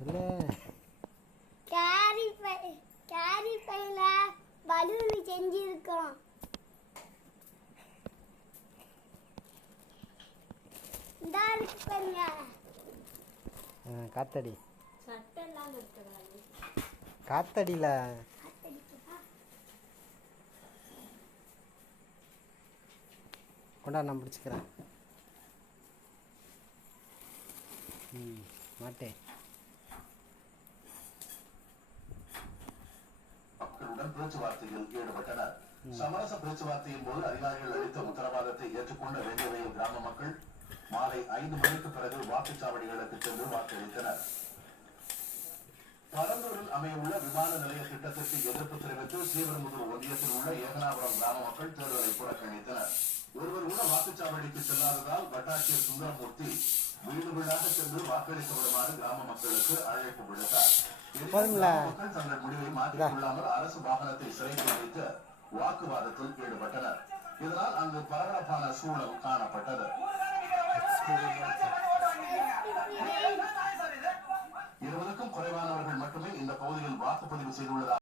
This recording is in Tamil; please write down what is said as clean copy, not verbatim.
சொல்லு. கேரி பையில பலூன் செஞ்சிருக்கோம். இந்தா இருக்கு பாருங்க. காத்தடி. சட்டெல்லாம் இருக்கக்கூடாது. காத்தடியில கொண்டா, நான் பிடிச்சிக்கிறேன். மாட்டேன். மக்களுடன் பேச்சுவார்த்தையில் ஈடுபட்டனர். சமரச பேச்சுவார்த்தையின் போது அதிகாரிகள் அளித்த உத்தரவாதத்தை ஏற்றுக்கொண்ட வேண்டியவையில் கிராம மக்கள் மாலை 5 மணிக்கு பிறகு வாக்குச்சாவடிகளுக்கு சென்று வாக்களித்தனர். பரந்தூரில் அமையவுள்ள விமான நிலைய திட்டத்திற்கு எதிர்ப்பு தெரிவித்து ஸ்ரீபெரும்புதூர் ஒன்றியத்தில் உள்ள ஏகனாபுரம் கிராம மக்கள் தேர்தலை புறக்கணித்தனர். ஒருவர் கூட வாக்குச்சாவடிக்கு செல்லாததால் வட்டாட்சியர் சுந்தரமூர்த்தி வீடு வீடாக சென்று வாக்களிக்க விடுமாறு கிராம மக்களுக்கு அழைப்பு விடுத்தார். மக்கள் தங்கள் முடிவை மாற்றிக் கொள்ளாமல் அரசு வாகனத்தை சிறைக்கு வைத்து வாக்குவாதத்தில் ஈடுபட்டனர். இதனால் அங்கு பரபரப்பான சூழல் காணப்பட்டது. 20க்கும் குறைவானவர்கள் மட்டுமே இந்த பகுதியில் வாக்குப்பதிவு செய்துள்ளதாக